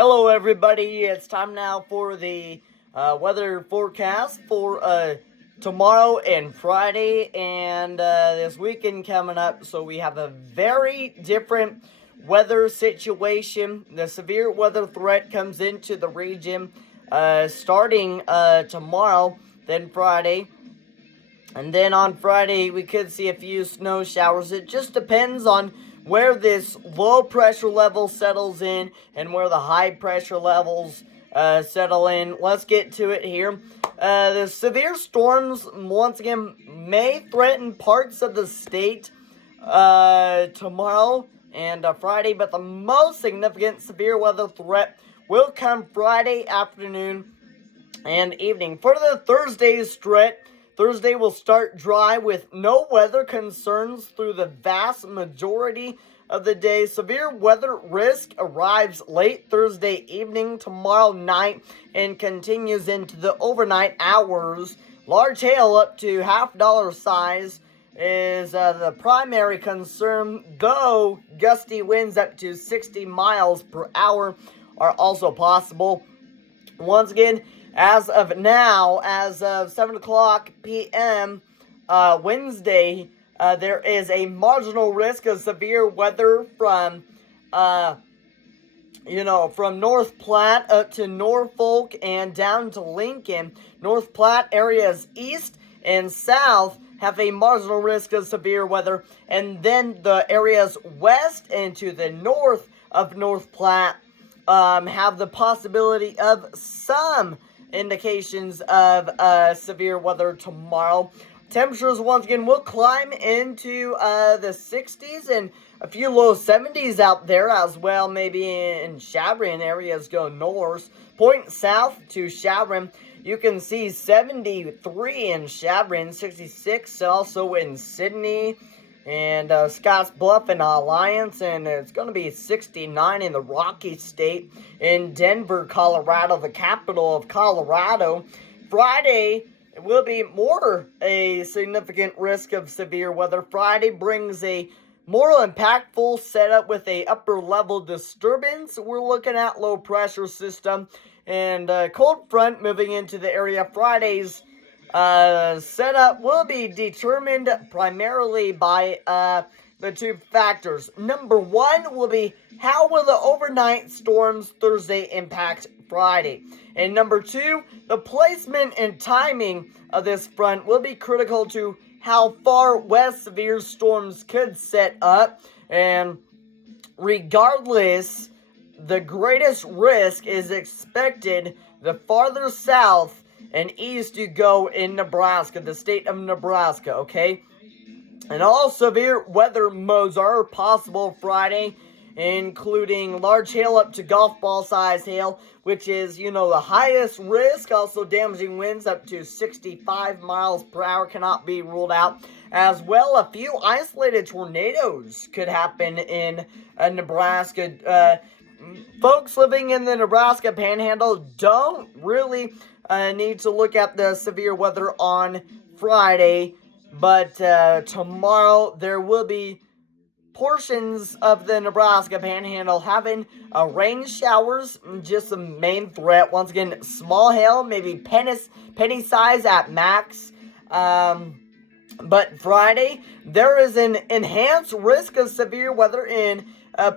Hello, everybody. It's time now for the weather forecast for tomorrow and Friday and this weekend coming up. So we have a very different weather situation. The severe weather threat comes into the region starting tomorrow, then Friday. And then on Friday, we could see a few snow showers. It just depends on where this low pressure level settles in and where the high pressure levels settle in. Let's get to it here. The severe storms, once again, may threaten parts of the state tomorrow and Friday, but the most significant severe weather threat will come Friday afternoon and evening. For the Thursday's threat, Thursday will start dry with no weather concerns through the vast majority of the day. Severe weather risk arrives late Thursday evening, tomorrow night, and continues into the overnight hours. Large hail up to $50 size is the primary concern, though gusty winds up to 60 miles per hour are also possible. Once again, as of now, as of 7 o'clock p.m. Wednesday, there is a marginal risk of severe weather from North Platte up to Norfolk and down to Lincoln. North Platte areas east and south have a marginal risk of severe weather, and then the areas west and to the north of North Platte have the possibility of some indications of severe weather tomorrow. Temperatures once again will climb into the 60s and a few low 70s out there as well. Maybe in Chabron areas go north. Point south to Chabron, you can see 73 in Chabron, 66 also in Sydney and Scotts Bluff and Alliance, and it's going to be 69 in the Rocky State. In Denver, Colorado, the capital of Colorado. Friday will be more a significant risk of severe weather. Friday brings a more impactful setup with a upper level disturbance. We're looking at low pressure system and cold front moving into the area. Friday's setup will be determined primarily by the two factors. Number one will be how will the overnight storms Thursday impact Friday? And number two, the placement and timing of this front will be critical to how far west severe storms could set up. And regardless, the greatest risk is expected the farther south and east you go in Nebraska, the state of Nebraska, okay? And all severe weather modes are possible Friday, including large hail up to golf ball size hail, which is, the highest risk. Also damaging winds up to 65 miles per hour cannot be ruled out. As well, a few isolated tornadoes could happen in Nebraska. Folks living in the Nebraska Panhandle don't really need to look at the severe weather on Friday, but tomorrow there will be portions of the Nebraska Panhandle having rain showers, just the main threat. Once again, small hail, maybe penny size at max. But Friday, there is an enhanced risk of severe weather in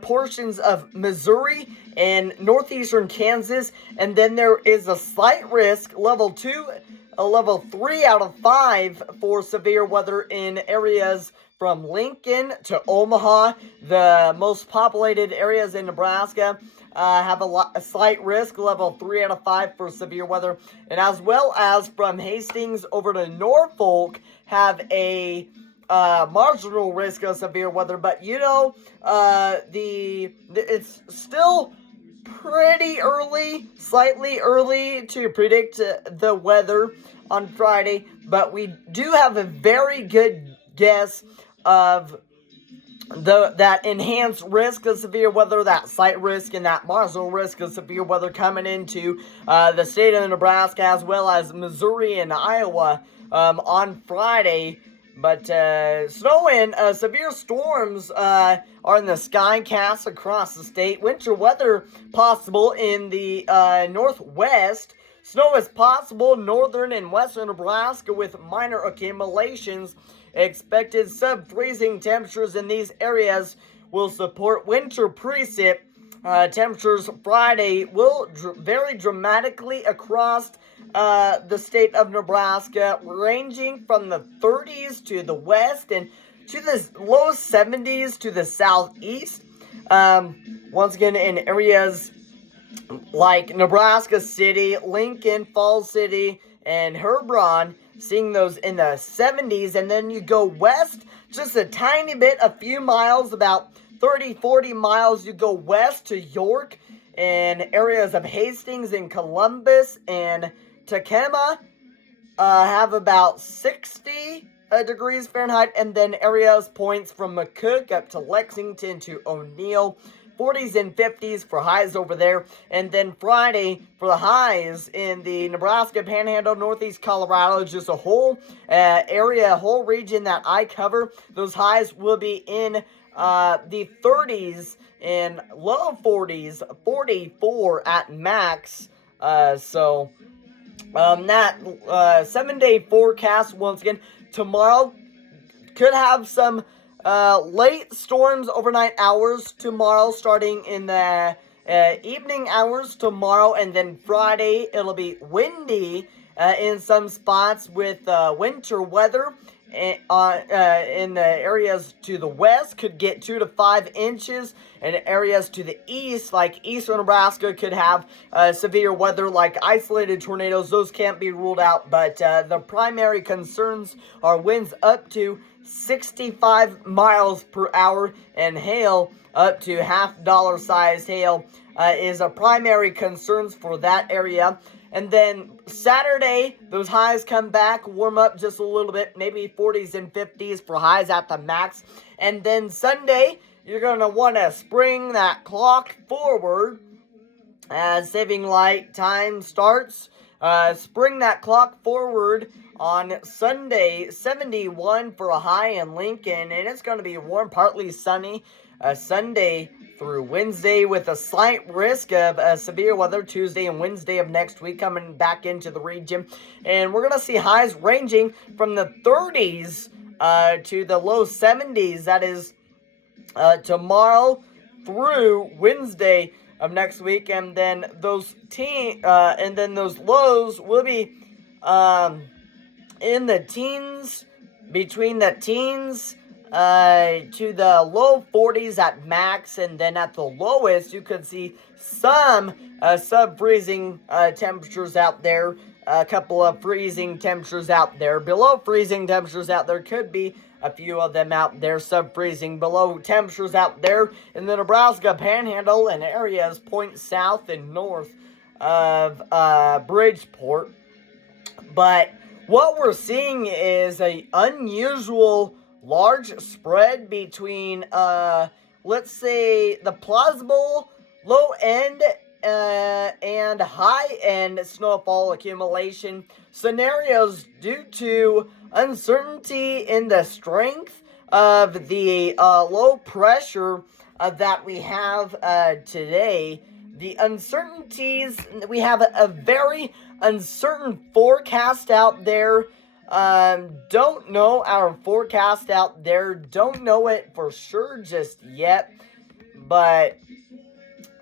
portions of Missouri and northeastern Kansas, and then there is a slight risk, level 2, a level 3 out of 5 for severe weather in areas from Lincoln to Omaha. The most populated areas in Nebraska have a slight risk, level 3 out of 5 for severe weather, and as well as from Hastings over to Norfolk have a marginal risk of severe weather. But it's still pretty early, slightly early to predict the weather on Friday, but we do have a very good guess of that enhanced risk of severe weather, that slight risk, and that marginal risk of severe weather coming into the state of Nebraska as well as Missouri and Iowa on Friday. But snow and severe storms are in the skycast across the state. Winter weather possible in the northwest. Snow is possible in northern and western Nebraska with minor accumulations. Expected sub-freezing temperatures in these areas will support winter precip. Temperatures Friday will vary dramatically across the state of Nebraska, ranging from the 30s to the west and to the low 70s to the southeast. Once again, in areas like Nebraska City, Lincoln, Falls City, and Hebron, seeing those in the 70s. And then you go west just a tiny bit, a few miles, about 30-40 miles. You go west to York and areas of Hastings and Columbus and Tacoma have about 60 degrees Fahrenheit. And then areas points from McCook up to Lexington to O'Neill, 40s and 50s for highs over there. And then Friday for the highs in the Nebraska Panhandle, Northeast Colorado, just a whole area, a whole region that I cover. Those highs will be in the 30s and low 40s, 44 at max. So that 7-day forecast, once again, tomorrow could have some late storms overnight hours tomorrow, starting in the evening hours tomorrow, and then Friday it'll be windy in some spots with winter weather. In the areas to the west could get 2 to 5 inches, and areas to the east, like eastern Nebraska, could have severe weather like isolated tornadoes. Those can't be ruled out, but the primary concerns are winds up to 65 miles per hour and hail up to $half size hail is a primary concerns for that area. And then Saturday, those highs come back, warm up just a little bit, maybe 40s and 50s for highs at the max. And then Sunday, you're going to want to spring that clock forward as saving light time starts. Spring that clock forward on Sunday, 71 for a high in Lincoln, and it's going to be warm, partly sunny. Sunday through Wednesday with a slight risk of severe weather Tuesday and Wednesday of next week coming back into the region. And we're going to see highs ranging from the 30s to the low 70s. That is tomorrow through Wednesday of next week. And then those those lows will be in the teens, between the teens to the low 40s at max, and then at the lowest you could see some sub-freezing temperatures out there, a couple of freezing temperatures out there, below freezing temperatures out there, could be a few of them out there, sub-freezing below temperatures out there in the Nebraska Panhandle and areas point south and north of Bridgeport. But what we're seeing is a unusual large spread between, let's say, the plausible low end and high end snowfall accumulation scenarios due to uncertainty in the strength of the low pressure that we have today. The uncertainties, we have a very uncertain forecast out there. Don't know our forecast out there. Don't know it for sure just yet. But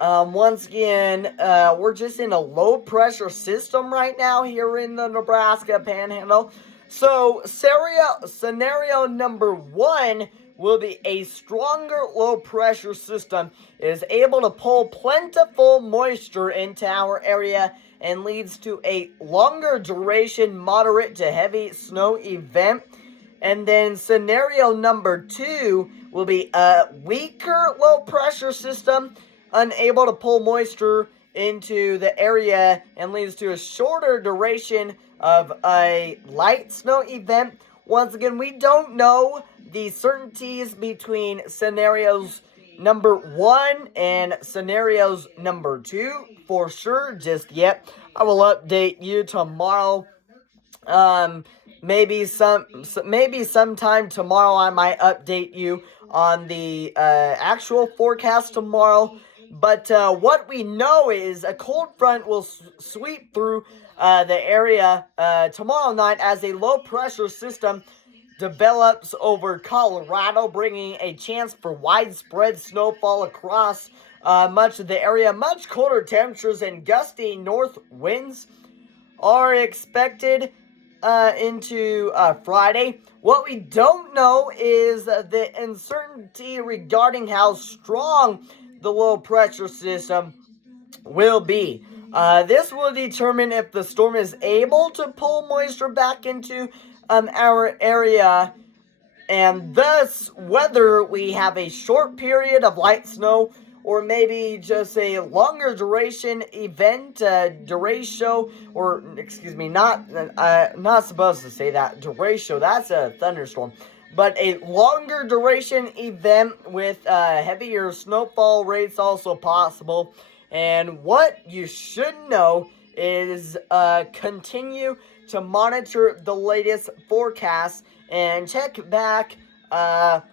once again, we're just in a low pressure system right now here in the Nebraska Panhandle. So scenario number 1 will be a stronger low pressure system is able to pull plentiful moisture into our area and leads to a longer duration moderate to heavy snow event. And then scenario number 2 will be a weaker low pressure system unable to pull moisture into the area and leads to a shorter duration of a light snow event. Once again, we don't know the certainties between scenarios number 1 and scenarios number 2 for sure just yet. I will update you tomorrow. maybe sometime tomorrow I might update you on the actual forecast tomorrow. But what we know is a cold front will sweep through the area tomorrow night as a low pressure system develops over Colorado, bringing a chance for widespread snowfall across much of the area. Much colder temperatures and gusty north winds are expected into Friday. What we don't know is the uncertainty regarding how strong the low pressure system will be. This will determine if the storm is able to pull moisture back into our area, and thus whether we have a short period of light snow or maybe just a longer duration event, derecho, or excuse me, not supposed to say that, derecho, that's a thunderstorm, but a longer duration event with heavier snowfall rates also possible. And what you should know is continue to monitor the latest forecasts and check back to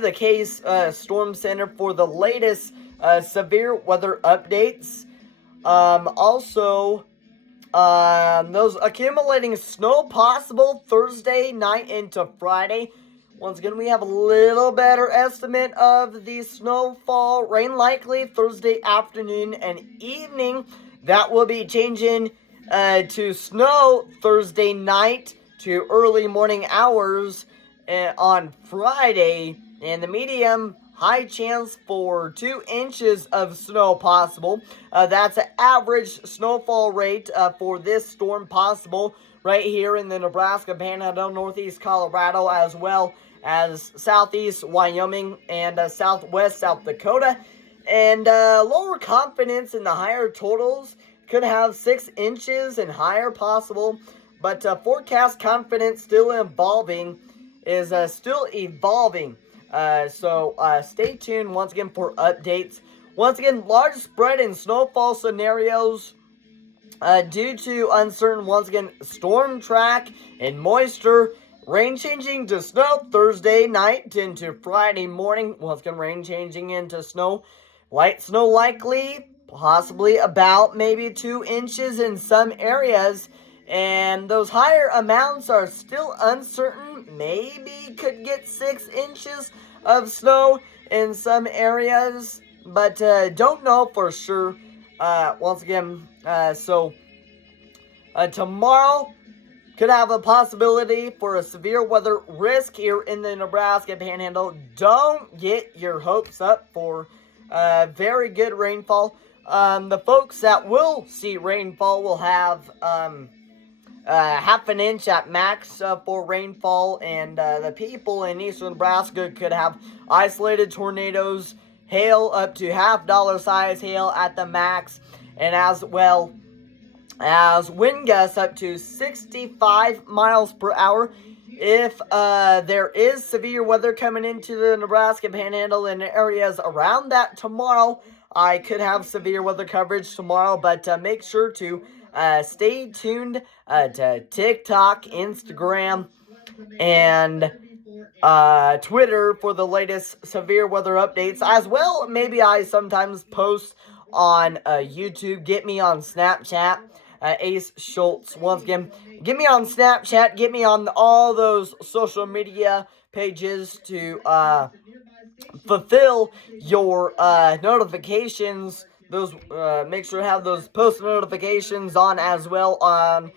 the Case Storm Center for the latest severe weather updates. Also, those accumulating snow possible Thursday night into Friday. Once again, we have a little better estimate of the snowfall. Rain likely Thursday afternoon and evening. That will be changing to snow Thursday night to early morning hours on Friday. And the medium high chance for 2 inches of snow possible. That's an average snowfall rate for this storm possible right here in the Nebraska Panhandle, northeast Colorado, as well as southeast Wyoming and southwest South Dakota. And lower confidence in the higher totals could have 6 inches and higher possible. But forecast confidence still evolving. So stay tuned once again for updates. Once again, large spread in snowfall scenarios due to uncertain, once again, storm track and moisture. Rain changing to snow Thursday night into Friday morning. Once again, rain changing into snow. Light snow likely, possibly about maybe 2 inches in some areas. And those higher amounts are still uncertain. Maybe could get 6 inches of snow in some areas, but don't know for sure. Once again, tomorrow could have a possibility for a severe weather risk here in the Nebraska Panhandle. Don't get your hopes up for very good rainfall. The folks that will see rainfall will have half an inch at max for rainfall, and the people in eastern Nebraska could have isolated tornadoes, hail up to $50 size hail at the max, and as well as wind gusts up to 65 miles per hour. If there is severe weather coming into the Nebraska Panhandle and areas around that tomorrow, I could have severe weather coverage tomorrow, but make sure to stay tuned to TikTok, Instagram, and Twitter for the latest severe weather updates. As well, maybe I sometimes post on YouTube. Get me on Snapchat, Ace Schultz. Once again, get me on Snapchat. Get me on all those social media pages to fulfill your notifications. Those make sure to have those post notifications on as well on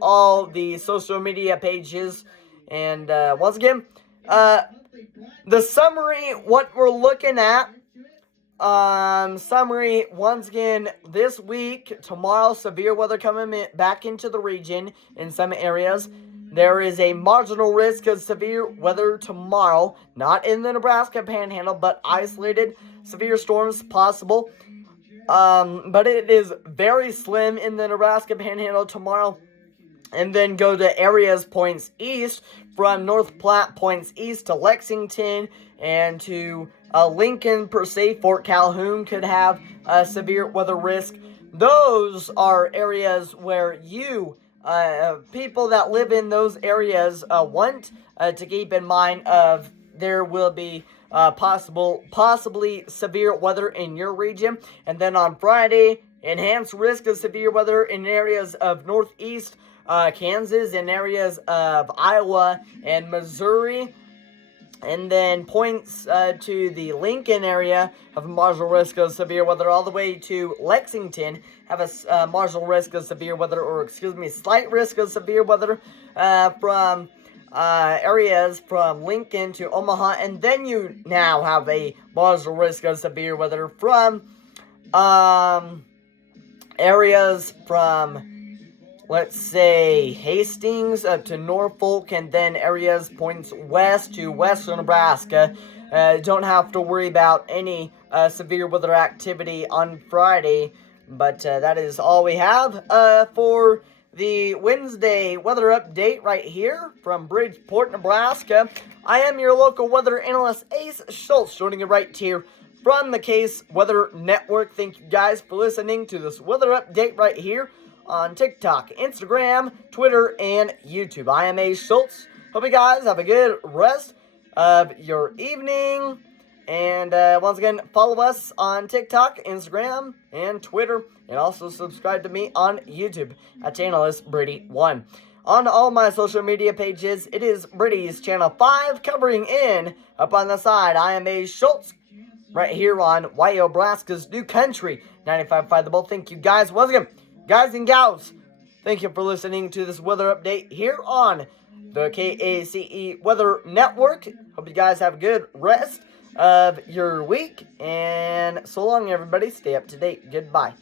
all the social media pages. And once again, the summary, what we're looking at. Summary, once again, this week, tomorrow, severe weather coming back into the region in some areas. There is a marginal risk of severe weather tomorrow, not in the Nebraska Panhandle, but isolated severe storms possible. But it is very slim in the Nebraska Panhandle tomorrow. And then go to areas points east, from North Platte points east to Lexington and to Lincoln per se. Fort Calhoun could have severe weather risk. Those are areas where you people that live in those areas want to keep in mind of there will be possibly severe weather in your region. And then on Friday, enhanced risk of severe weather in areas of northeast Kansas and areas of Iowa and Missouri. And then points to the Lincoln area have a marginal risk of severe weather all the way to Lexington have a marginal risk of severe weather, or slight risk of severe weather from areas from Lincoln to Omaha. And then you now have a marginal risk of severe weather from areas from, let's say, Hastings up to Norfolk, and then areas points west to western Nebraska. Don't have to worry about any severe weather activity on Friday, but that is all we have for the Wednesday weather update right here from Bridgeport, Nebraska. I am your local weather analyst, Ace Schultz, joining you right here from the Case Weather Network. Thank you guys for listening to this weather update right here on TikTok, Instagram, Twitter, and YouTube. I am Ace Schultz. Hope you guys have a good rest of your evening. And once again, follow us on TikTok, Instagram, and Twitter. And also subscribe to me on YouTube at Channelist Brady1. On all my social media pages, it is Brady's Channel 5 covering in up on the side. I am Ace Schultz right here on YO Nebraska's New Country 95.5 The Bull. Thank you guys once again. Guys and gals, thank you for listening to this weather update here on the KACE Weather Network. Hope you guys have a good rest of your week. And so long, everybody. Stay up to date. Goodbye.